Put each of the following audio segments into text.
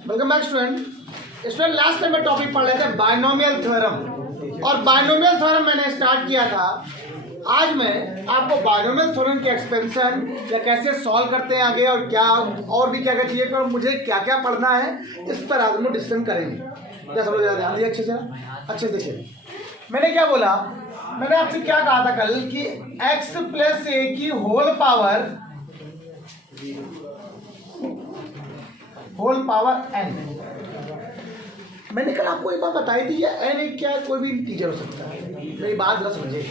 Welcome back student last time में topic पढ़ रहे थे बायनोमियल थ्योरम और बायनोमियल थ्योरम मैंने स्टार्ट किया था। आज मैं आपको बायनोमियल थ्योरम के एक्सपेंशन या कैसे सॉल्व करते हैं आगे और क्या और भी क्या क्या चाहिए और मुझे क्या क्या पढ़ना है इस पर आज हम लोग डिस्कशन करेंगे। क्या सब लोग ध्यान दिए अच्छे से देखिए। मैंने क्या बोला, मैंने आपसे क्या कहा था कल कि x प्लस ए की होल पावर n। मैंने कल आपको एक बात बताई थी, n एक क्या कोई भी इंटीजर हो सकता है। मेरी बात जरा समझिए,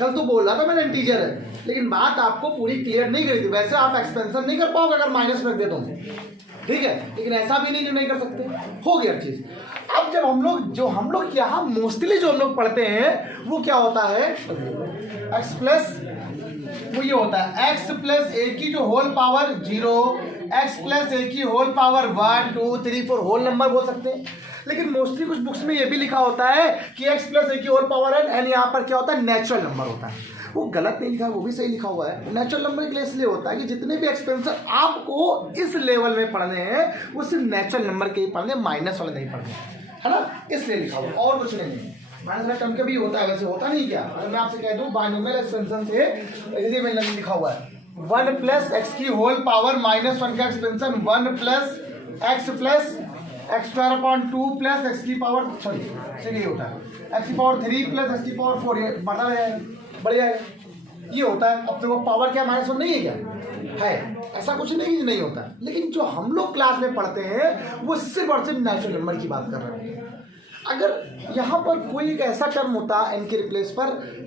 कल तो बोल रहा था मैंने इंटीजर है, लेकिन बात आपको पूरी क्लियर नहीं करी थी। वैसे आप एक्सपेंशन नहीं कर पाओगे अगर माइनस रख दे तो, ठीक है, लेकिन ऐसा भी नहीं कर सकते, हो गया चीज। अब जब हम लोग यहाँ मोस्टली जो हम लोग पढ़ते हैं वो क्या होता है, x प्लस वो ये होता है x प्लस ए की जो होल पावर 0, x प्लस ए की होल पावर 1 2 3 4 होल नंबर बोल सकते हैं। लेकिन मोस्टली कुछ बुक्स में ये भी लिखा होता है कि x प्लस ए की होल पावर n यहाँ पर क्या होता है, नेचुरल नंबर होता है। वो गलत नहीं लिखा है, वो भी सही लिखा हुआ है। नेचुरल नंबर के लिए इसलिए होता है कि जितने भी एक्सपेंशन आपको इस लेवल में पढ़ने हैं वो सिर्फ नेचुरल नंबर के ही पढ़ने, माइनस वाले नहीं पढ़ने, है ना, इसलिए लिखा हुआ, और कुछ नहीं है। माइनस वाला टर्म का भी होता है, वैसे होता नहीं क्या। अगर मैं आपसे कह दूं बायनोमियल एक्सपेंशन से, इसलिए मैंने लिखा हुआ है 1 प्लस एक्स की होल पावर -1 का expansion 1 plus x square upon 2 plus x की पावर यही होता है एक्स की पावर 3 प्लस एक्स की पावर 4, ये बढ़िया है ये होता है। अब तो वो पावर क्या -1 नहीं है क्या है, ऐसा कुछ नहीं होता है। लेकिन जो हम लोग क्लास में पढ़ते हैं वो सिर्फ और सिर्फ नेचुरल नंबर की बात कर रहे हैं। अगर यहाँ पर कोई एक ऐसा टर्म होता एन के रिप्लेस पर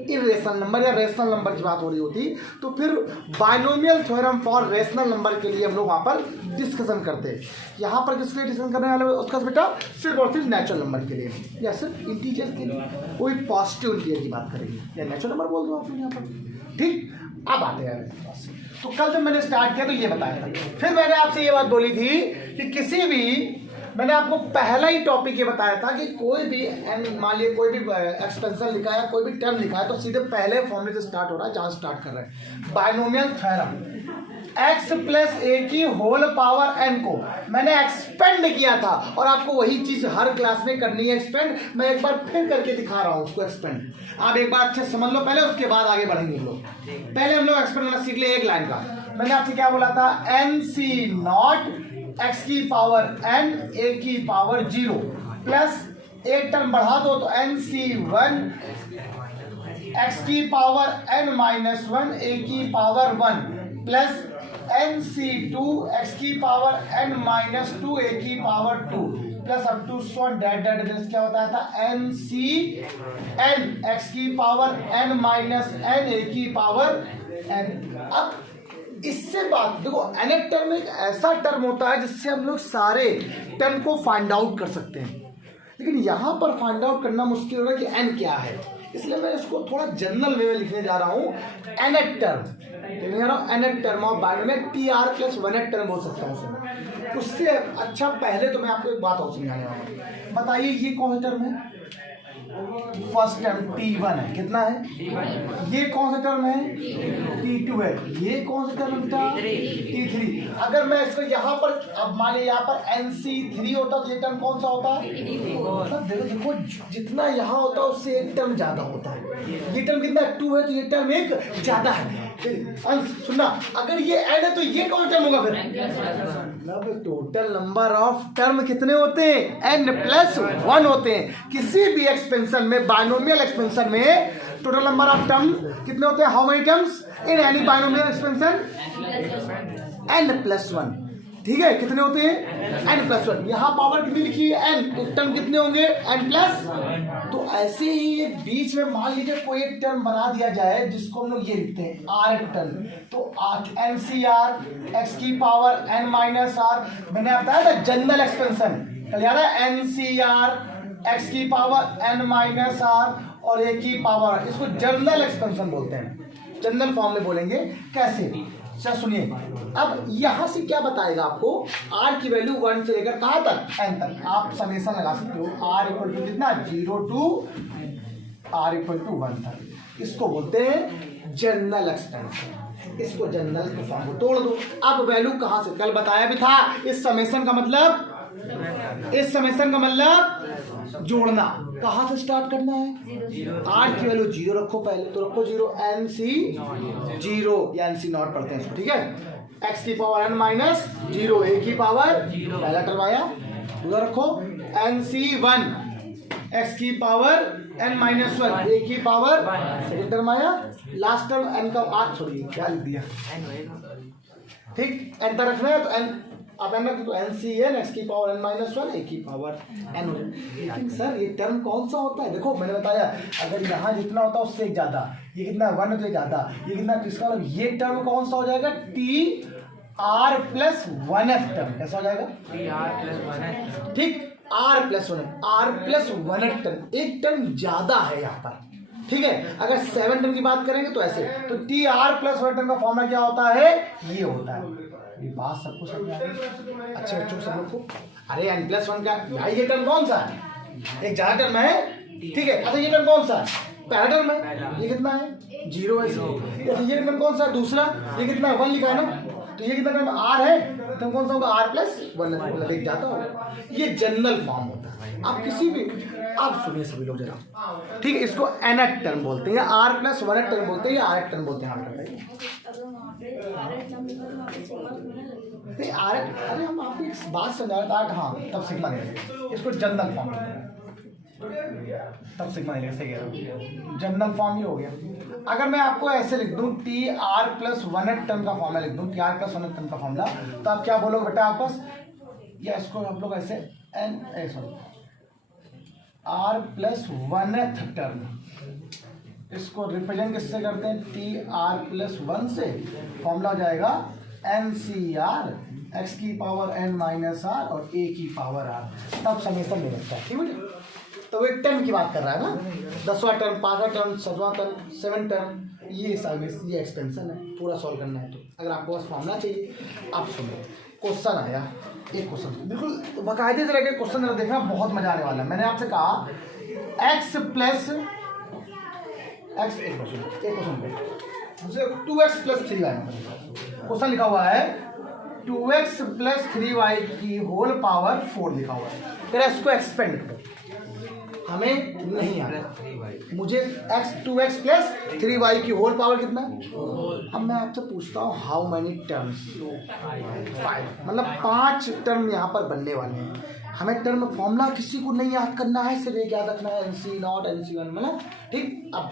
इरेशनल नंबर या रेशनल नंबर की बात हो रही होती, तो फिर binomial theorem for rational number के लिए हम लोग वहाँ पर डिस्कशन करते हैं। यहाँ पर किसके लिए डिस्कशन करने वाले उसका बेटा, सिर्फ और सिर्फ नेचुरल नंबर के लिए या सिर्फ इंटीजर के लिए, कोई पॉजिटिव इंटीजर की बात करेंगे या नेचुरल नंबर बोल दो आप यहाँ पर, ठीक। अब आते हैं तो कल जब मैंने स्टार्ट किया तो ये बताया था, फिर मैंने आपसे ये बात बोली थी कि किसी भी, मैंने आपको पहला ही टॉपिक ये बताया था कि कोई भी मान लिया कोई भी एक्सपेंशन लिखा है, कोई भी टर्म लिखा है, तो सीधे पहले फॉर्मूले से स्टार्ट हो रहा है जहां स्टार्ट कर रहे हैं। बायनोमियल थ्योरम x प्लस ए की होल पावर n को मैंने एक्सपेंड किया था और आपको वही चीज हर क्लास में करनी है, एक्सपेंड। मैं एक बार फिर करके दिखा रहा हूँ उसको एक्सपेंड, आप एक बार अच्छे समझ लो पहले, उसके बाद आगे बढ़ेंगे हम लोग। पहले हम लोग एक्सपेंड करना सीख लिए एक लाइन का। मैंने आपसे क्या बोला था, nc0 x की पावर n a की पावर 0 प्लस एक टर्म बढ़ा दो तो nc1 x की पावर n-1 a की पावर 1 प्लस nc2 x की पावर n-2 a की power 2 plus up to date क्या होता था ncn x की पावर n-n a की पावर n। अब इससे बात देखो, n एक टर्म एक ऐसा टर्म होता है जिससे हम लोग सारे टर्म को फाइंड आउट कर सकते हैं, लेकिन यहाँ पर फाइंड आउट करना मुश्किल होगा कि n क्या है, इसलिए मैं इसको थोड़ा जनरल वे में लिखने जा रहा हूँ। nth term nth term of binomial tr plus 1th term बोल सकता हूँ उससे अच्छा पहले तो मैं आपको एक बात और समझाने वाला हूँ। बताइए ये कौन सा टर्म है, फर्स्ट टर्म t1 है, कितना है, ये कौन सा टर्म है t2 है, ये कौन सा टर्म था t3। अगर मैं इसको यहाँ पर, अब मान लिया यहाँ पर nc3 होता तो ये टर्म कौन सा होता है, देखो जितना यहाँ होता है उससे एक टर्म ज्यादा होता है। ये टर्म कितना 2 है तो ये टर्म एक ज्यादा है। सुनना, अगर ये n है तो ये कौन टर्म होगा, फिर मतलब टोटल नंबर ऑफ टर्म कितने होते हैं, n+1 होते हैं। किसी भी एक्सपेंशन में, बायनोमियल एक्सपेंशन में टोटल नंबर ऑफ टर्म कितने होते हैं, how many terms in any binomial expansion, n+1, ठीक है, कितने होते हैं n+1। यहाँ पावर कितनी लिखी है n, तो टर्म कितने होंगे n+। तो ऐसे ही एक बीच में मान लीजिए कोई एक टर्म बना दिया जाए जिसको हम लोग ये लिखते हैं r एक टर्म, तो ncr x की पावर n-r, मैंने बताया था जनरल एक्सपेंशन, कल याद है ncr x की पावर n-r और a की पावर, इसको जनरल एक्सपेंशन बोलते हैं, जनरल फॉर्म में बोलेंगे। कैसे, अच्छा सुनिए, अब यहां से क्या बताएगा आपको, r की वैल्यू 1 से लेकर कहां तक, n तक, आप समेशन लगा सकते हो, r इक्वल टू कितना 0 टू r इक्वल टू 1 तक, इसको बोलते हैं जनरल एक्सपेंशन। इसको जनरल के फॉर्म को तोड़ दो। अब वैल्यू कहां से, कल बताया भी था, इस समेशन का मतलब इस समेशन का मतलब जोड़ना। कहाँ से स्टार्ट करना है? आर की वैल्यू 0 रखो पहले, तो रखो 0, एन सी 0 या एन सी नॉट पढ़ते हैं इसको, ठीक है। एक्स की पावर n माइनस 0, ए की पावर पहला टर्म आया, उधर रखो एन सी 1, एक्स की पावर n माइनस 1, ए की पावर सेकेंड टर्म आया, लास्ट टर्म n का आठ, सॉरी क्या लिख दिया, ठीक, n तक रखना है तो n, आप n रखते तो एन सी एन, एक्स की पावर n माइनस 1, ए की पावर n हो जाए। लेकिन सर ये टर्म कौन सा होता है? देखो मैंने बताया, अगर यहाँ जितना होता है उससे ज़्यादा, ये कितना 1 तो ज़्यादा, ये कितना, तो इसका मतलब ये टर्म कौन सा हो जाएगा? T R plus 1f term. कैसा हो जाएगा? टी आर प्लस 1f, ठीक, आर प्लस 1f टर्म, एक टर्म ज़्यादा है यहाँ पर, ठीक है। अगर 7 टर्म की बात करेंगे तो ऐसे, तो टी आर प्लस 1 टर्म का फॉर्मूला क्या होता है? ये होता है। ये बात सबको समझ आ रही है? अच्छे बच्चों सब लोग को, अरे n प्लस 1 का भाई ये टर्म कौन सा है? एक ज्यादा टर्म है, ठीक है। अच्छा ये टर्म कौन सा है? पहला टर्म है, ये कितना है? 0 है। अच्छा ये टर्म कौन सा है? दूसरा, ये कितना है? 1 लिखा है ना, तो ये कितना टर्म r है, टर्म कौन सा होगा? r प्लस 1, मतलब एक जाता होगा। ये जनरल फॉर्म होता है। आप किसी भी, आप सुनिए सभी लोग जरा, ठीक है, इसको nth टर्म बोलते हैं, या r प्लस 1th टर्म बोलते हैं, या rth टर्म बोलते हैं। अरे हम आपको एक बात समझा रहे थे, हाँ तब सिग्मा देंगे इसको जनरल फॉर्म, तब सिग्मा देंगे, सही कह रहे हो, जनरल फॉर्म ही हो गया। अगर मैं आपको ऐसे लिख दूं T R plus 1th term का फॉर्मूला लिख दूं, T R plus 1th term का फॉर्मूला, तो आप क्या बोलोगे बेटा आपस, या इसको आप लोग ऐसे n sorry r plus 1th term, इसको रिप्रेजेंट किससे करते हैं? टी आर प्लस 1 से, फॉर्मूला हो जाएगा एन सी आर, एक्स की पावर n माइनस आर और ए की पावर आर, तब समेशन में लगता है, ठीक है। तो वो एक टर्म की बात कर रहा है ना, 10वां टर्म, 5वां टर्म, 7वां टर्म, 7 टर्म, ये सर्विस, ये एक्सपेंशन है, पूरा सॉल्व करना है। तो अगर आपको बस फॉर्मूला चाहिए, आप सुनो, क्वेश्चन आया, एक क्वेश्चन बिल्कुल बाकायदे से रह के क्वेश्चन देखना, बहुत मजा आने वाला है। मैंने आपसे कहा एक्स प्लस एक्स, एक क्वेश्चन पे 2x प्लस 3y, क्वेश्चन लिखा हुआ है 2x प्लस 3y की होल पावर 4 लिखा हुआ है। फिर इसको एक्सपेंड करो, हमें नहीं आ रहा, मुझे 2x प्लस 3y की होल पावर कितना? अब मैं आपसे पूछता हूँ हाउ मैनी टर्म्स? 5, मतलब 5 टर्म यहाँ पर बनने वाले हैं। हमें टर्म फॉर्मूला किसी को नहीं याद करना है, सिर्फ एक याद रखना है, NC0 NC1, मतलब ठीक। अब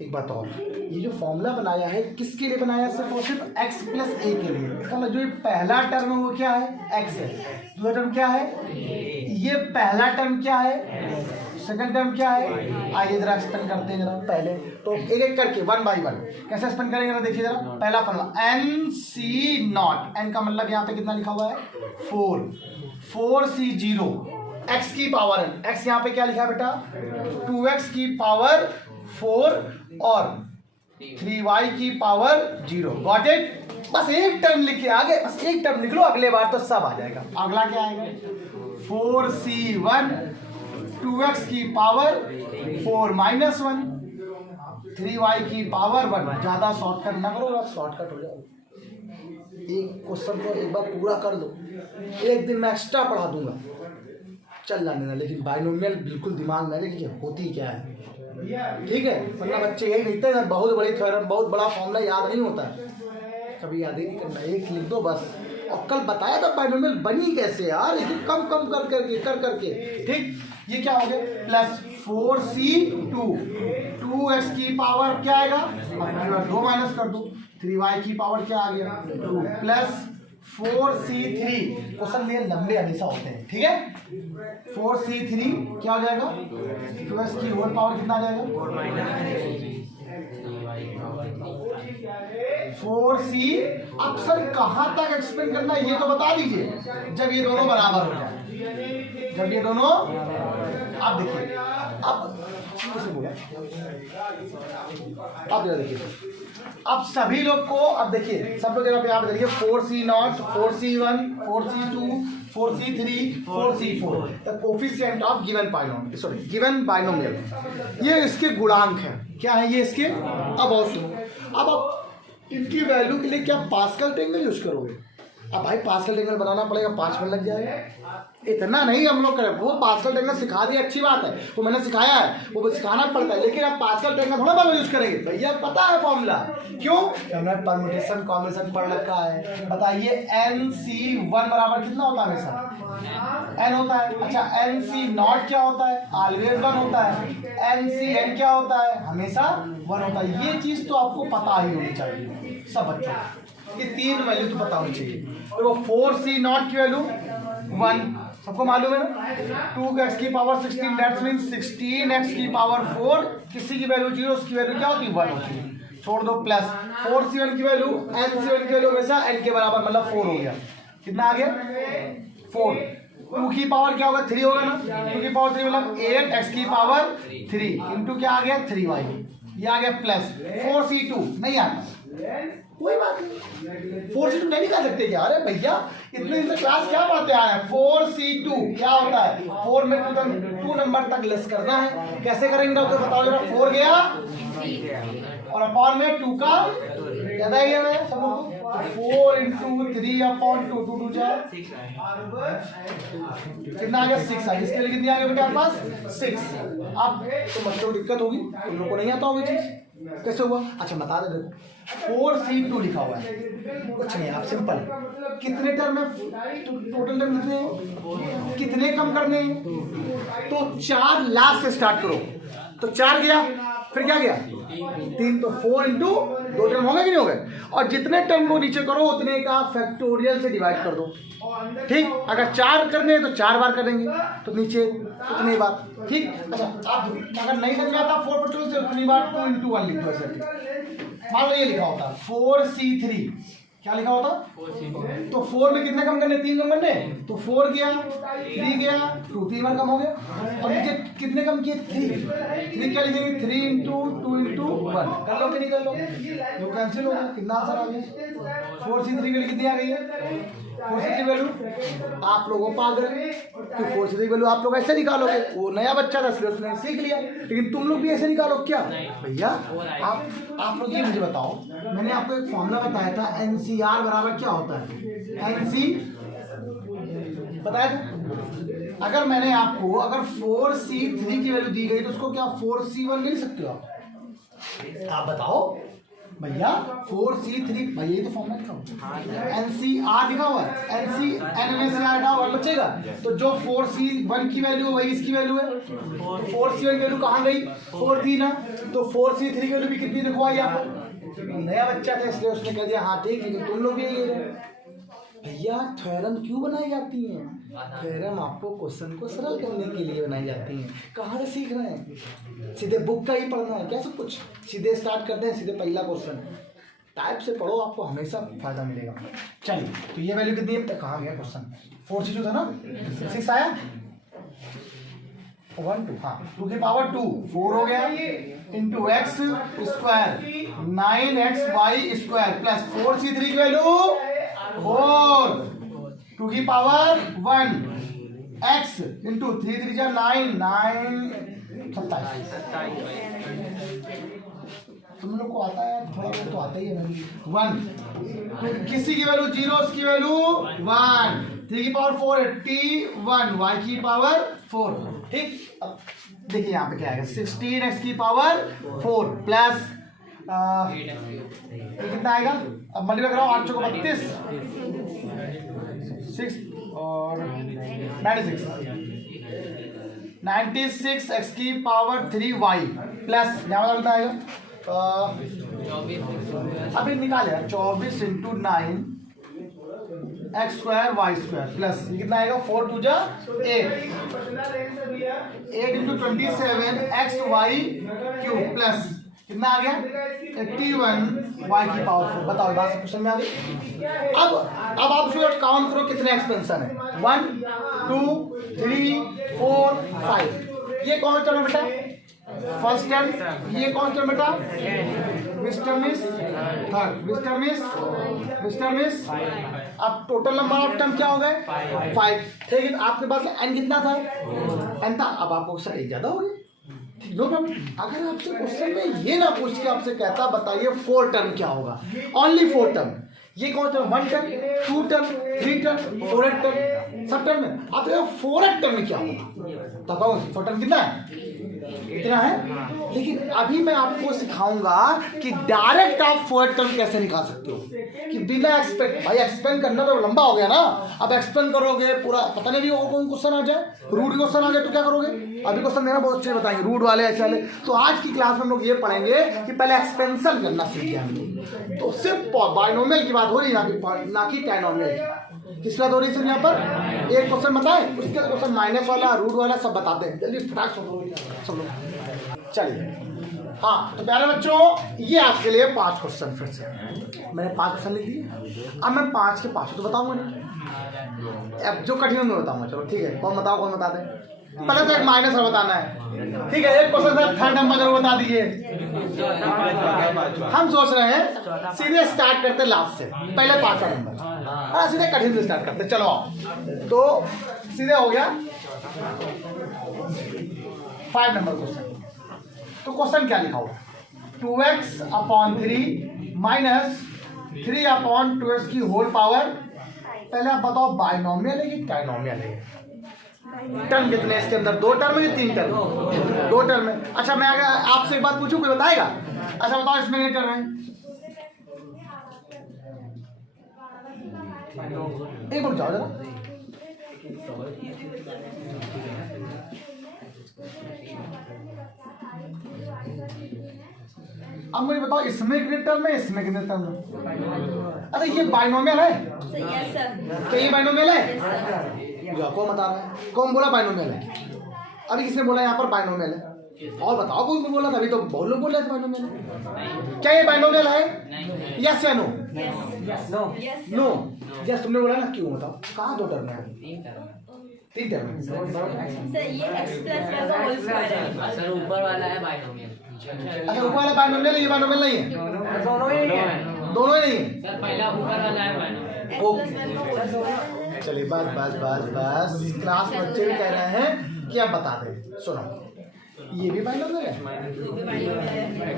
एक बात और, ये जो फॉर्मूला बनाया है किसके लिए बनाया? सिर्फ और सिर्फ x प्लस a के लिए। इसका मतलब जो ये पहला टर्म है वो क्या है? x है। दूसरा टर्म क्या है? ये पहला टर्म क्या है? सेकंड टर्म क्या है? आइए जरा एक्सपेंड करते हैं जरा पहले, तो एक एक करके 1 बाई 1 कैसे एक्सपेंड करेंगे जरा देखिए जरा। पहला फॉर्मूला NC0, n का मतलब यहाँ पे कितना लिखा हुआ है? 4C0, x की पावर n, x यहाँ पे क्या लिखा है बेटा? 2x की पावर 4 और 3y की पावर 0। Got it? बस एक टर्म लिखे आगे, बस एक टर्म लिख लो, अगले बार तो सब आ जाएगा। अगला क्या आएगा? 4C1, 2x की पावर 4 माइनस 1, 3y की पावर 1। ज्यादा शॉर्टकट ना करो, शॉर्टकट हो जाओ। एक क्वेश्चन को एक बार पूरा कर दो, एक दिन मैं एक्स्ट्रा पढ़ा दूंगा, चल जाने ना, लेकिन बाइनोमियल बिल्कुल दिमाग में रखिए होती क्या है, ठीक है। वरना बच्चे यही लिखते हैं बहुत बड़ी थ्योरम, बहुत बड़ा फॉर्मूला याद नहीं होता है, कभी याद ही नहीं करना, एक लिख दो बस। और कल बताया था बाइनोमियल बनी कैसे यार, लेकिन कम कम कर करके, ठीक। ये क्या हो गया? प्लस 4C2, 2x की पावर क्या आएगा? अब 2 माइनस कर दो, 3y की पावर क्या आ गया? 2 प्लस 4C3। क्वेश्चन लिए लंबे हमेशा होते हैं, ठीक है। 4C3 क्या हो जाएगा? 2x की होल पावर कितना आ जाएगा? 4C। अब सर कहाँ तक एक्सपेंड करना है ये तो बता दीजिए, जब ये दोनों बराबर हो जाए, जब ये दोनों, अब देखिए, अब किसे बोला, अब जरा देखिए, अब सभी लोग को, अब देखिए सब लोग जरा यहाँ पे देखिए 4C0, 4C1, 4C2, 4C3, 4C4 the coefficient of given binomial, sorry given binomial, ये इसके गुणांक है। क्या है ये इसके? अब और सुनो, अब आप इनकी वैल्यू के लिए क्या पास्कल ट्रायंगल यूज करोगे? अब भाई पास्कल ट्रायंगल बनाना पड़ेगा, 5 मिनट लग जाएगा। इतना नहीं हम लोग करें, वो पास्कल ट्रायंगल सिखा दिया अच्छी बात है, वो मैंने सिखाया है, वो सिखाना पड़ता है, लेकिन अब पास्कल ट्रायंगल थोड़ा बार यूज करेंगे भैया, पता है फॉर्मूला। क्यों? हमने परम्यूटेशन कॉम्बिनेशन पढ़ रखा है। बताइए NC1 बराबर कितना होता है? हमेशा n होता है। अच्छा NC0 क्या होता है? ऑलवेज 1 होता है। NCN क्या होता है? हमेशा 1 होता है। ये चीज तो आपको पता ही होनी चाहिए सब बच्चों को, ये 3 वैल्यू तो पता होनी चाहिए। तो 4C0 की वैल्यू 1 सबको मालूम है ना। 2x की पावर 16 दैट्स मीन 16x की पावर 4, किसी की वैल्यू 0 उसकी वैल्यू क्या होती है? 1 होती है। छोड़ दो प्लस 4C1 की वैल्यू NC1 की वैल्यू हमेशा n के बराबर, मतलब 4 हो गया। कितना आ गया? 4। 2 की पावर क्या होगा? 3 होगा ना। 2 की पावर 3 मतलब 8x की पावर 3 इंटू क्या आ गया? 3y। ये आ गया प्लस 4C2 नहीं आता, कोई बात नहीं। 4C2 नहीं कर सकते क्या? अरे भैया इतने दिन से क्लास क्या बातें आ रहे हैं। 4C2 क्या होता है? 4 में 2 नंबर तक लेस करना है, कैसे करेंगे तो बताओ जरा। 4 गया और अपॉन में 2 का ज्यादा ही है सब लोग। 4 इंटू 3 अपॉन 2, 2 4 कितना आ गया? 6 आ गया। इसके लिए कितनी आ गई बेटा आपके पास? 6। अब तो बच्चों को दिक्कत होगी, तुम लोग को नहीं आता होगी चीज, कैसे हुआ? अच्छा बता दे, देखो 4C2 लिखा हुआ है, कुछ नहीं, आप सिंपल कितने टर्म है? टोटल टर्म कितने कम करने हैं? तो 4 लास्ट से स्टार्ट करो, तो 4 गया, फिर क्या गया? 3, तो 4 इंटू 2 टर्म हो गए कि नहीं हो गए? और जितने टर्म को नीचे करो उतने का फैक्टोरियल से डिवाइड कर दो, ठीक। अगर 4 करने हैं तो 4 बार करेंगे, तो नीचे उतनी बार, ठीक। अच्छा आप अगर नहीं समझ आता 4 फैक्टोरियल से उतनी बार 2 इंटू 1 लिख दो ऐसे, ठीक। मान लो ये लिखा होता 4C3, क्या लिखा होता? तो 4 में कितने कम करने? 3 कम करने, तो 4 गया, 3 गया, 2 3 बार कम हो गया। और नीचे कितने कम किए? 3 क्या लिखेंगे? 3 इंटू 2 इंटू 1 कर लो कि नहीं कर लो? जो कैंसिल हो गया, कितना आंसर आ गया? 4C3 की वैल्यू कितनी आ गई है? 4C3 वैल्यू आप लोगों पागल कि 4C3 वैल्यू आप लोग ऐसे निकालोगे, वो नया बच्चा था इसलिए उसने सीख लिया, लेकिन तुम लोग भी ऐसे निकालो क्या भैया? आप लोग ये मुझे बताओ, मैंने आपको एक फॉर्मूला बताया था NCR बराबर क्या होता है? NC बताया था। अगर मैंने आपको अगर 4C3 की वैल्यू दी गई तो उसको क्या 4C1 ले सकते हो आप बताओ भैया? 4C3 भैया ये तो फॉर्मूला लिखा हुआ है, NCR लिखा हुआ है, NCN में से आएगा और बचेगा, तो जो 4C1 की वैल्यू वही इसकी वैल्यू है। 4C1 की वैल्यू कहाँ गई? 4 थी ना, तो 4C3 की वैल्यू भी कितनी लिखवाई आपको? नया बच्चा था इसलिए उसने कह दिया हाँ ठीक, लेकिन तुम लोग भी भैया थ्योरम क्यों बनाई जाती हैं? थ्योरम आपको क्वेश्चन को सरल करने के लिए बनाई जाती हैं। कहाँ से सीख रहे हैं? सीधे बुक का ही पढ़ना है क्या सब कुछ? सीधे स्टार्ट करते हैं, सीधे पहला क्वेश्चन टाइप से पढ़ो, आपको हमेशा फायदा मिलेगा। चलिए तो ये वैल्यू कितनी है? कहाँ गया क्वेश्चन? 4C2 था ना, 6 आया 1 2, हाँ 2 की पावर 2 4 हो गया into x square 9xy square plus 4C3 की वैल्यू 4 2 की पावर 1 x इंटू 3 3 जा 9 27। तुम लोग को आता है यार, थोड़ा बहुत तो आता ही है। 1 किसी की वैल्यू 0, उसकी वैल्यू 1, 3 की पावर 4 81, y की पावर 4, ठीक। अब देखिए यहाँ पे क्या आएगा? 16x की पावर 4 प्लस कितना आएगा? अब मल्टीप्लाई कराओ, 8 चौको 32, 6 और 96x की पावर 3y प्लस यहाँ कितना आएगा? अभी निकाले 24 into 9 x square y square plus कितना आएगा? 4 2 जा 8 into 27 x y cube plus कितना आ गया? 81 वाई की पावर 4। बताओ बात से क्वेश्चन में आ गई। अब आप उसको काउंट करो कितने एक्सपेंशन है? 1 2 3 4 5। ये कौन सा टर्म है बेटा? First term. ये कौन टर्म बेटा? Which term is third, which term is. अब टोटल नंबर ऑफ टर्म क्या हो गए? 5, ठीक है। आपके पास n कितना था? n था। अब आपको सर एक ज्यादा हो गया, ठीक नो प्रॉब्लम। अगर आपसे क्वेश्चन में ये ना पूछ के आपसे कहता बताइए 4 टर्म क्या होगा, ओनली 4 टर्म, ये कौन सा 1 टर्म 2 टर्म 3 टर्म 4 टर्म सब टर्म में। आप देखो 4 टर्म में क्या होगा तो बताओ 4 टर्म कितना है, इतना है। लेकिन अभी मैं आपको सिखाऊंगा कि डायरेक्ट आप 4 टर्म कैसे निकाल सकते हो कि बिना एक्सपेंड। भाई एक्सपेंड करना तो लंबा हो गया ना, अब एक्सपेंड करोगे पूरा पता नहीं भी और कोई क्वेश्चन आ जाए, रूट क्वेश्चन आ जाए तो क्या करोगे। अभी क्वेश्चन देना बहुत अच्छे बताएंगे रूट वाले ऐसे वाले। तो आज की क्लास में हम लोग ये पढ़ेंगे कि पहले एक्सपेंशन करना सीखे हम लोग। तो सिर्फ बाइनोमियल की बात हो रही है ना कि ट्राइनोमियल। किस बात हो रही है सर यहाँ पर, एक क्वेश्चन बताए उसके क्वेश्चन माइनस वाला रूट वाला सब बताते हैं। जल्दी फटाक सब लोग चलिए। हाँ तो प्यारे बच्चों ये आपके लिए 5 क्वेश्चन फिर से मैंने 5 क्वेश्चन लिख दिए। अब मैं 5 के 5 तो बताऊंगा नहीं, अब जो कठिन में बताऊंगा। चलो ठीक है, कौन बताओ कौन बता दे। पहले तो एक माइनस वाला बताना है, ठीक है। एक क्वेश्चन सर 3rd नंबर जरूर बता दीजिए। हम सोच रहे हैं सीधे स्टार्ट करते लास्ट से, पहले 5वां नंबर। हाँ सीधे कठिन से स्टार्ट करते, चलो आओ। तो सीधे हो गया 5 नंबर क्वेश्चन। तो क्वेश्चन क्या लिखा हुआ, 2x/3 माइनस 3/2x की होल पावर। पहले आप बताओ बाइनोमियल है कि ट्राइनोमियल है। टर्म कितने इसके अंदर, 2 टर्म है 3 टर्म, 2 टर्म है। अच्छा मैं अगर आपसे एक बात पूछूं कोई बताएगा। अच्छा बताओ इसमें ये टर्म है, एक बार जाओ जरा। अब मुझे बताओ इसमें कितने टर्म है, इसमें कितने टर्म है। अरे ये बाइनोमियल है, क्या ये बाइनोमियल है? कौन बता रहा है, कौन बोला बाइनोमियल है? अभी किसने बोला यहाँ पर बाइनोमियल है? और बताओ कोई बोला था, अभी तो बहुत लोग बोल रहे थे बाइनोमियल है। क्या ये बाइनोमियल है? यस या नो? नो यस तुमने बोला ना, क्यों बताओ। कहाँ 2 टर्म है? 3 टर्म है सर। ये x प्लस y का होल स्क्वायर है सर, ऊपर वाला है बाइनोमियल। अच्छा ऊपर वाला बाइनोमियल है, ये बाइनोमियल नहीं है? दोनों ही नहीं है सर, पहला ऊपर वाला है बाइनोमियल। ओके चलिए बस क्लास में बच्चे भी कह रहे हैं कि आप बता दें। सुनो ये भी बाइनोमियल है।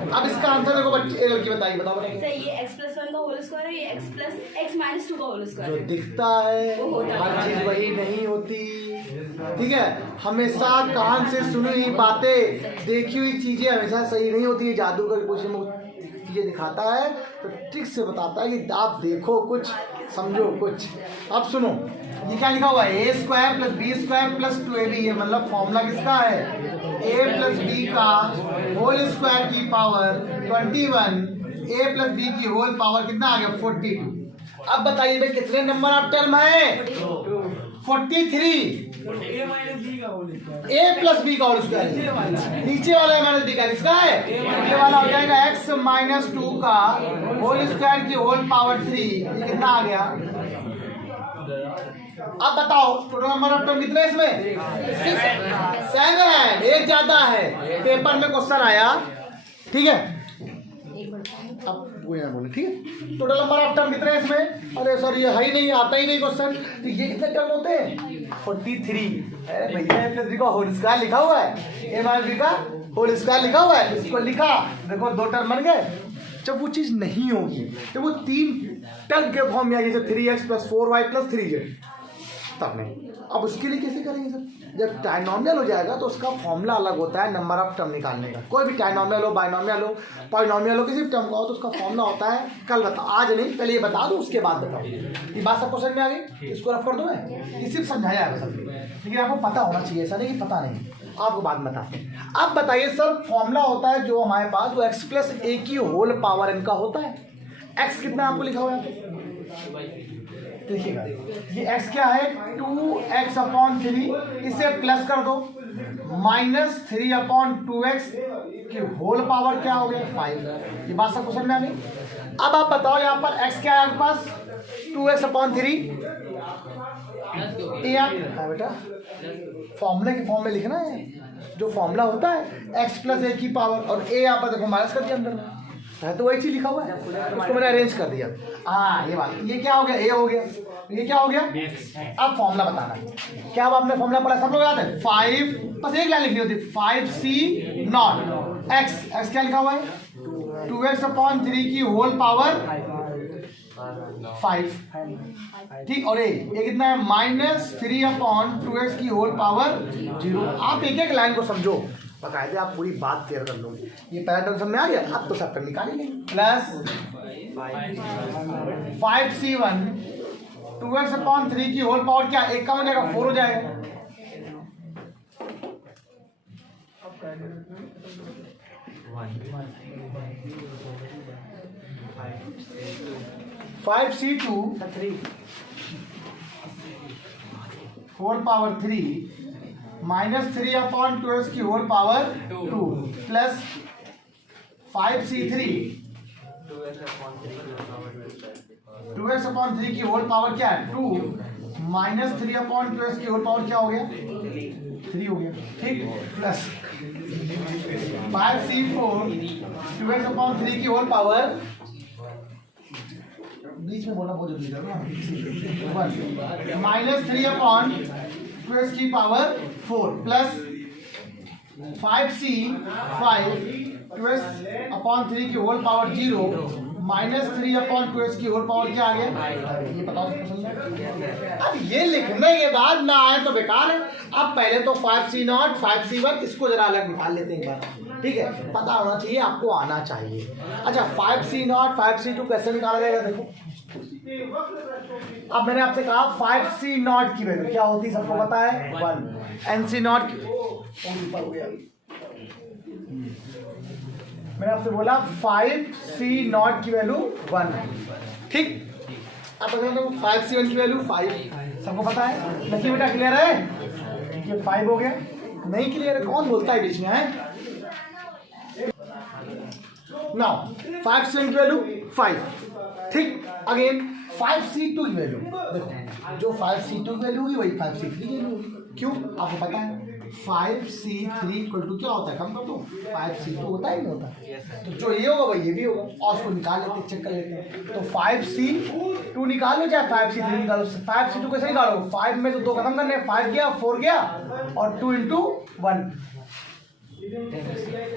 अब इसका आंसर देखो बच्चे, लड़की बताइए, बताओ सर ये x प्लस 1 का होल स्क्वायर है, ये x प्लस x माइनस 2 का होल स्क्वायर जो है। दिखता है हर चीज वही नहीं होती, ठीक है। हमेशा कान से सुनी हुई बातें, देखी हुई चीजें हमेशा सही नहीं होती है। जादू का कुछ चीजें दिखाता है तो ट्रिक से बताता है कि आप देखो कुछ, समझो कुछ। अब सुनो ये क्या लिखा हुआ है, a² + b² + 2ab। ये मतलब फॉर्मूला किसका है, a + b का होल स्क्वायर की पावर 21, a + b की होल पावर कितना आ गया 42। अब बताइए भाई कितने नंबर ऑफ टर्म है, 43। a + b का होल स्क्वायर, नीचे वाला है माइनस b का, किसका है, ये वाला हो जाएगा x - 2 का होल स्क्वायर की होल पावर 3। ये कितना आ गया। अब बताओ टोटल नंबर ऑफ टर्म कितने इसमें, 7। एक ज्यादा है, पेपर में क्वेश्चन आया, ठीक है। अब कोई ना बोले, ठीक है। टोटल नंबर ऑफ टर्म कितने इसमें, अरे सर ये है ही नहीं, आता ही नहीं क्वेश्चन। तो ये कितने टर्म होते हैं, 43। अरे भैया a + b का होल स्क्वायर लिखा हुआ है, a - b का होल स्क्वायर लिखा हुआ है, इसको लिखा, देखो 2 टर्म बन गए। जब वो चीज नहीं होगी, जब वो 3 टर्म के फॉर्म में आएगी, जैसे 3x + 4y + 3z, तब नहीं। अब उसके लिए कैसे करेंगे सर, जब ट्राइनोमियल हो जाएगा तो उसका फॉर्मूला अलग होता है नंबर ऑफ टर्म निकालने का। कोई भी ट्राइनोमियल हो, बाइनोमियल हो, पॉलिनोमियल हो, किसी भी टर्म का हो तो उसका फॉर्मूला होता है। कल बताओ, आज नहीं, पहले ये बता दो उसके बाद बताओ। ये बात सबको समझ में आ गई, इसको रफ कर दो मैं, ये सिर्फ समझाया है सब, लेकिन आपको पता होना चाहिए, ऐसा नहीं कि पता नहीं, आपको बाद में बताते हैं। अब बताइए सर फॉर्मूला होता है जो हमारे पास, वो x + a की होल पावर n का होता है। x कितना आपको लिखा हुआ है, देखिएगा ये x क्या है, 2x/3, इसे प्लस कर दो, -3/2x की होल पावर क्या हो गया 5। ये बात सब क्वेश्चन में आ गई। अब आप बताओ यहाँ पर x क्या है आपके पास, 2x/3। ये आप बेटा फॉर्मूले के फॉर्म में लिखना है, जो फॉर्मूला होता है x + a की पावर, और a यहाँ पर देखो माइनस कर दिया अंदर है, तो वही चीज लिखा हुआ है, उसको मैंने अरेंज कर दिया। हाँ ये बात, ये क्या हो गया, a हो गया, ये क्या हो गया। अब फॉर्मूला बताना है, क्या अब आपने फॉर्मूला पढ़ा, सब लोग याद है, 5, बस एक लाइन लिखनी होती है, 5c0 x क्या लिखा हुआ है, 2x/3 की होल पावर 5, ठीक। और ये कितना है -3/2x की होल पावर 0। आप एक एक लाइन को समझो, बकायदे आप पूरी बात क्लियर कर लो। ये पहला टर्म समझ में आ गया, अब तो सब टर्म निकाल ही लेंगे। प्लस 5c1 2x/3 की होल पावर क्या, एक का हो जाएगा 4 हो जाएगा। 5c2 होल पावर 3 -3/2x की whole power 2 plus 5c3 2x/3 की होल पावर क्या है 2 -3/2x की होल पावर क्या हो गया 3 हो गया, ठीक। प्लस 5c4 2x/3 की होल पावर, बीच में बोलना बहुत जरूरी है ना, -3/2x की पावर 4 प्लस 5c5 2x/3 की होल पावर 0 -3/2x की होल पावर क्या आ गया, ये बताओ पसंद है। अब ये लिखने के बाद ना आए तो बेकार है। अब पहले तो 5c0 5c1 इसको जरा अलग निकाल लेते हैं एक बार, ठीक है। पता होना चाहिए, आपको आना चाहिए। अच्छा 5c0 5c2 कैसे निकाला जाएगा देखो। अब मैंने आपसे कहा 5c0 की वैल्यू क्या होती है, सबको पता है 1। nc0 की ऊपर हो गया, मैंने आपसे बोला 5c0 की वैल्यू 1, ठीक। अब अगर 5c1 की वैल्यू 5, सबको पता है। लकी बेटा क्लियर है, ये 5 हो गया। नहीं क्लियर है कौन बोलता है बीच में है। नाउ 5c1 की वैल्यू 5, ठीक। अगेन 5c2 की वैल्यू देखो, जो 5c2 की वैल्यू होगी वही 5c3 की वैल्यू होगी। क्यों, आपको पता है 5c3 इक्वल टू क्या होता है, कम कर दो 5c2 होता है नहीं होता, तो जो ये होगा वही ये भी होगा। और उसको निकाल लेते, चेक कर लेते हैं। तो 5c2 निकालो चाहे 5c3 निकालो। 5c2 कैसे निकालो, 5 में तो 2 खत्म करने, 5 गया 4 गया और 2 × 1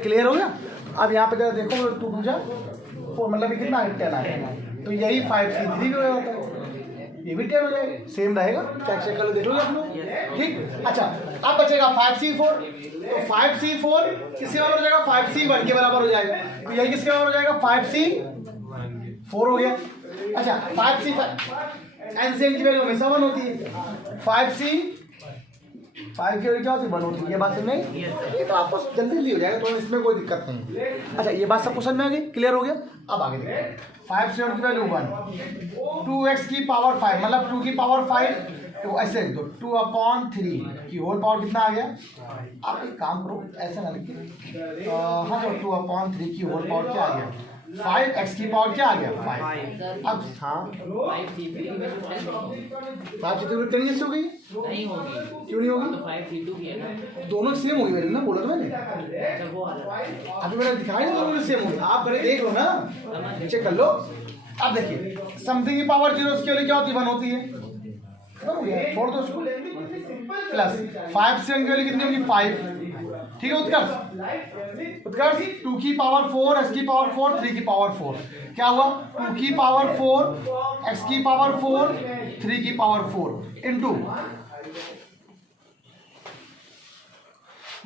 क्लियर हो गया। अब यहाँ पे जरा देखो 2 × 4 मतलब कितना 10 आएगा, तो यही 5c3 भी होता है, ये भी 10 हो जाएगा, सेम रहेगा। चेक कर लो, देख लो आप लोग, ठीक। अच्छा अब बचेगा 5c4, तो 5c4 किसके बराबर हो जाएगा 5c1 के बराबर हो जाएगा, तो यही किसके बराबर हो जाएगा 5c4 हो गया। अच्छा 5c5 एनसीएम की वैल्यू हमेशा 1 होती है, 5 की वैल्यू क्या होती है 1 होती है। ये बात समझ में आई, ये तो आपको जल्दी जल्दी हो जाएगा, तो इसमें कोई दिक्कत नहीं। अच्छा ये बात सबको समझ में आ गई, क्लियर हो गया। अब आगे देखो 5c1 की वैल्यू 1, 2x की पावर 5 मतलब 2 की पावर 5, तो ऐसे लिख दो 2/3 की होल पावर कितना आ गया। आप एक काम करो ऐसे ना लिख के, हाँ जो 2/3 की होल पावर क्या आ गया 5x की पावर क्या आ गया 5। अब हाँ 5c3 टेन हो गई, नहीं होगी, क्यों नहीं होगी, तो 5c2 की है ना, दोनों सेम होगी मैंने ना बोला तो मैंने, अच्छा वो वाला अभी मैंने दिखाई नहीं, दोनों सेम होगी। आप पहले देख लो ना, चेक कर लो। अब देखिए समथिंग की पावर 0 उसके लिए क्या होती है 1 होती है, छोड़ दो उसको। प्लस 5c1 की वैल्यू कितनी होगी 5, ठीक है। उत्कर्ष 2 की पावर 4 x की पावर 4 3 की पावर 4 क्या हुआ 2 की पावर 4 x की पावर 4 3 की पावर 4 इनटू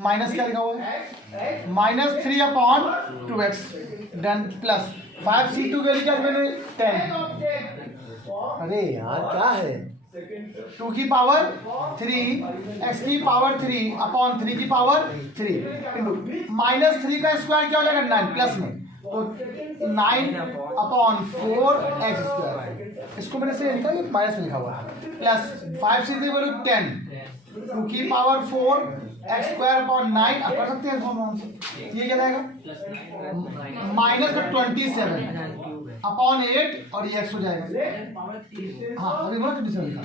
माइनस क्या लिखा हुआ है -3/2x डन प्लस 5c2 के लिए क्या मैंने 10। अरे यार क्या है 2 की पावर 3 x की पावर 3/3 की पावर 3 इंटू -3 का स्क्वायर क्या हो जाएगा 9 प्लस में, तो 9/4x²। इसको मैंने से लिखा, ये माइनस में लिखा हुआ है, प्लस 5c3 वैल्यू 10 2 की पावर 4 x²/9 आप कर सकते हैं इसको, ये क्या जाएगा -27/8 और ये x हो जाएगा। हाँ अभी बोला 27 लिखा,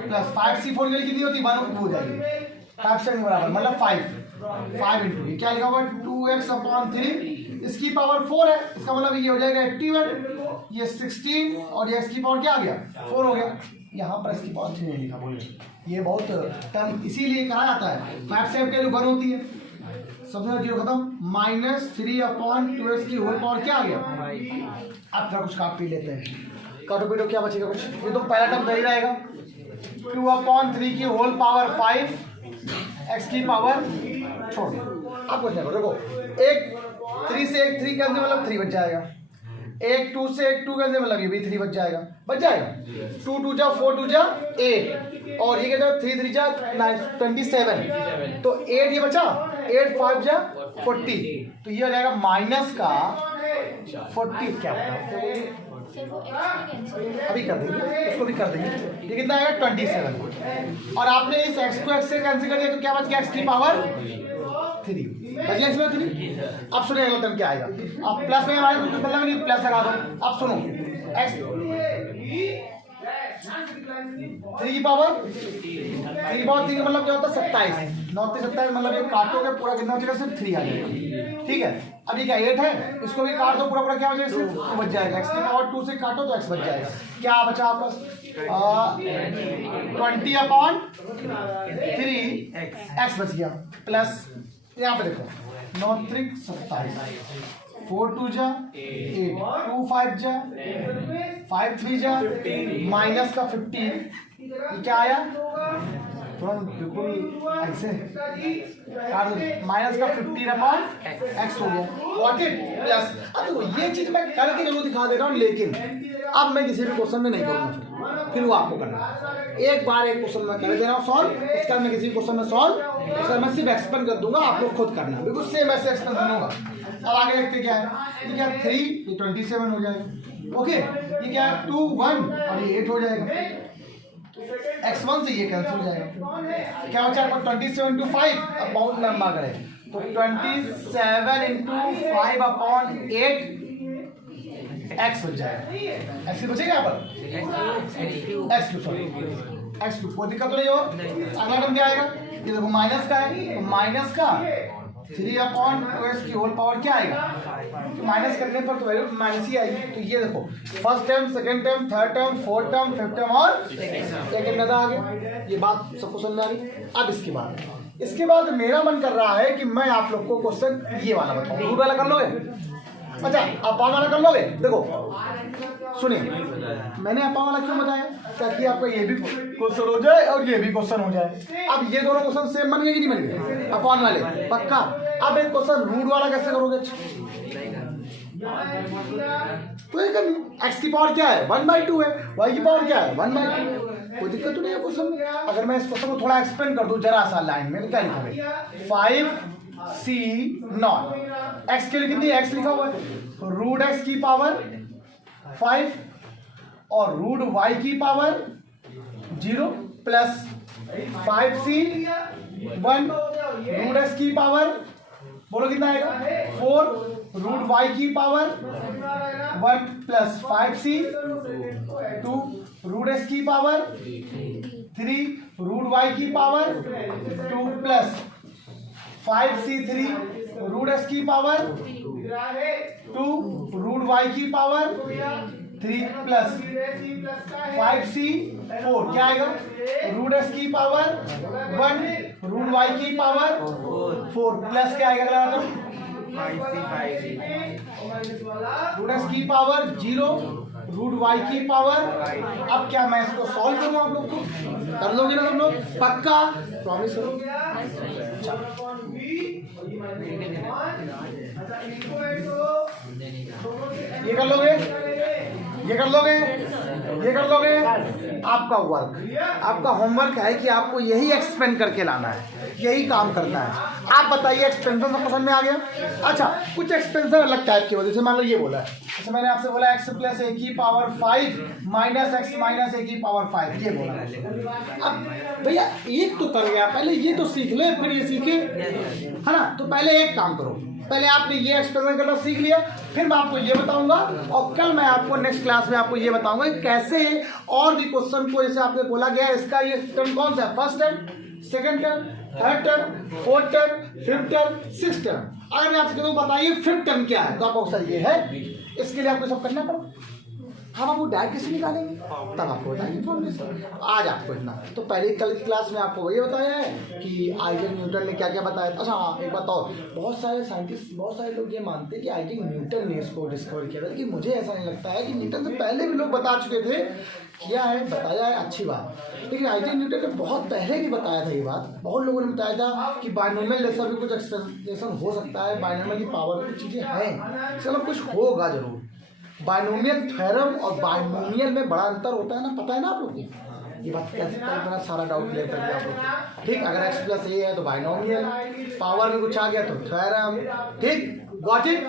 प्लस 5c4 के लिए कितनी होती 1 हो जाएगी 5 से बराबर मतलब 5 इंटू ये क्या लिखा हुआ है 2x/3 इसकी पावर 4 है, इसका मतलब ये हो जाएगा 81, ये 16 और ये x की पावर क्या आ गया 4 हो गया। यहाँ पर इसकी पावर 3 नहीं लिखा, बोलिए ये बहुत टर्म इसीलिए कहा जाता है 5 से वैल्यू 1 होती है, सबसे 0 खत्म, -3/2x की होल पावर क्या आ गया। अब थोड़ा कुछ काट पी लेते हैं, काटो पीटो क्या बचेगा कुछ, ये तो पहला टर्म नहीं रहेगा। 2/3 की होल पावर 5 x की पावर छोड़ आप कुछ नहीं करो। देखो एक 3 से एक 3 करने मतलब 3 बच जाएगा, एक 2 से एक 2 करने मतलब ये भी 3 बच जाएगा, 2 2 जा 4 2 जा 8 और ये कहते हैं 3 3 जा 27 तो 8 ये बचा, 8 5 जा 40 तो ये हो जाएगा माइनस का 40 क्या होगा अभी कर देंगे, उसको भी कर देंगे। ये कितना आएगा 27 और आपने इस x को x से कैंसिल कर दिया तो क्या बच गया x की पावर 3 बच गया इसमें 3। अब सुनिए अगला टर्म क्या आएगा, अब प्लस में हमारे कुछ मतलब नहीं, प्लस लगा दो। अब सुनो x 3 की पावर 3 का मतलब क्या होता है 27, 9 से 27 मतलब ये काटोगे पूरा कितना बचेगा सिर्फ 3 आ जाएगा। ठीक है अब ये क्या 8 है, इसको भी काट दो पूरा पूरा क्या बचेगा सिर्फ 2 बच जाएगा। x की पावर 2 से काटो तो x बच जाएगा। क्या बचा आपका 20/3 x बच गया प्लस यहाँ पे देखो 9 3 27 4 2 जा 8 2 5 जा 5 3 जा माइनस का 15 ये क्या आया तुरंत बिल्कुल ऐसे माइनस का 15/x हो गया व्हाट इट प्लस। अब देखो ये चीज मैं करके जरूर दिखा दे रहा हूँ लेकिन अब मैं किसी भी क्वेश्चन में नहीं करूँगा, फिर वो आपको करना है। एक बार एक क्वेश्चन में कर दे रहा हूँ सॉल्व, इसका मैं किसी भी क्वेश्चन में सॉल्व, इसका मैं सिर्फ एक्सप्लेन कर दूंगा, आप लोग खुद करना बिल्कुल सेम ऐसे एक्सप्लेन होगा। अब आगे देखते क्या है, ये क्या 3 ये 27 हो जाएगा। ओके ये क्या है 2 1 और ये 8 हो जाएगा, x1 से ये कैंसिल हो जाएगा। क्या बचा आपको 27 to 5 अब बहुत लंबा करें तो 27 into 5/8 x बच जाएगा। x बचेगा यहाँ पर x2 सॉरी x2 कोई दिक्कत तो नहीं हो। अगला टर्म क्या आएगा, ये देखो माइनस का है तो माइनस का 3/2x की होल पावर क्या आएगा, तो माइनस करने पर तो वैल्यू माइनस ही आएगी। तो ये देखो first term second term third term fourth term fifth term और सेकंड नजर आ गया। ये बात सबको समझ में आ गई। अब इसके बाद मेरा मन कर रहा है कि मैं आप लोग को क्वेश्चन ये वाला बताऊं, रूट वाला कर लोगे? अच्छा अपान वाला कर लोगे? देखो सुनिए मैंने अपान वाला क्यों बताया, ताकि आपका ये भी क्वेश्चन हो जाए और ये भी क्वेश्चन हो जाए। अब ये दोनों क्वेश्चन सेम बन गए कि नहीं बन गए अपान वाले पक्का। अब एक क्वेश्चन रूट वाला कैसे करोगे, तो ये करनी x की पावर क्या है 1/2 है, y की पावर क्या है 1/2, कोई दिक्कत तो नहीं है क्वेश्चन में। अगर मैं इस क्वेश्चन को थोड़ा एक्सप्लेन कर दूं जरा सा लाइन में क्या लिखोगे 5c0 x के लिए कितनी x लिखा हुआ है रूट x की पावर 5 और रूट y की power 0 plus 5c1 root x की पावर बोलो कितना आएगा 4 रूट y की power 1 plus 5c2 root x की पावर 3 रूट y की power 2 plus 5c3 root x की पावर 2 रूट y की पावर 3 प्लस 5c4 क्या आएगा रूट x की पावर 1 रूट y की पावर 4 प्लस क्या आएगा अगला रूट x की पावर 0 रूट y की पावर। अब क्या मैं इसको सॉल्व करूँ, आप लोग को कर लोगे ना सब लोग पक्का प्रॉमिस करो। ये कर लोगे ये कर लोगे ये कर लोगे। आपका वर्क आपका होमवर्क है कि आपको यही एक्सप्लेन करके लाना है, यही काम करना है। आप बताइए एक्सपेंशन सब पसंद में आ गया। अच्छा कुछ एक्सपेंशन अलग टाइप की वजह से मान लो ये बोला है, जैसे मैंने आपसे बोला x प्लस a की power 5 minus x minus a की पावर 5 ये बोला। अब भैया एक तो कर गया, पहले ये तो सीख ले फिर ये सीखे है ना। तो पहले एक काम करो, पहले आपने ये एक्सपेरिमेंट करना सीख लिया, फिर मैं आपको ये बताऊंगा और कल मैं आपको नेक्स्ट क्लास में आपको ये बताऊंगा कि कैसे और भी क्वेश्चन को जैसे आपने बोला गया इसका ये टर्म कौन सा है first term second term third term fourth term fifth term sixth term. अगर मैं आपसे कहूँ बताइए फिफ्थ टर्म क्या है तो आपको ये है, इसके लिए आपको सब करना पड़ेगा। हम आपको डायरेक्ट कैसे निकालेंगे, तब आपको बताएंगे फॉर्मूले। आज आपको इतना, तो पहले कल की क्लास में आपको वही बताया है कि आइजैक न्यूटन ने क्या क्या बताया। अच्छा हाँ, एक बात और, बहुत सारे साइंटिस्ट, बहुत सारे लोग ये मानते हैं कि आइजैक न्यूटन ने इसको डिस्कवर किया था, लेकिन मुझे ऐसा नहीं लगता है कि न्यूटन से पहले भी लोग बता चुके थे, किया है, बताया है, अच्छी बात। लेकिन आइजैक न्यूटन ने बहुत पहले भी बताया था ये बात, बहुत लोगों ने बताया था कि बायनोमियल जैसा भी कुछ एक्सप्रेशन हो सकता है, बायनोमियल की पावर कुछ चीज़ें हैं, चलो कुछ होगा जरूर। बायनोमियल थ्योरम और बायनोमियल में बड़ा अंतर होता है ना, पता है ना आप लोग को, ये बात कैसे मैंने सारा डाउट क्लियर कर दिया आप लोग को। ठीक, अगर x प्लस ए है तो बायनोमियल, पावर में कुछ आ गया तो थ्योरम। ठीक, गॉट इट,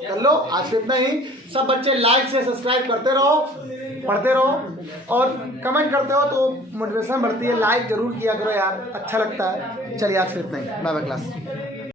कर लो। आज के इतना ही। सब बच्चे लाइक से सब्सक्राइब करते रहो, पढ़ते रहो और कमेंट करते हो तो मोटिवेशन बढ़ती है। लाइक जरूर किया करो यार, अच्छा लगता है। चलिए आज से इतना ही, बाय बाय क्लास।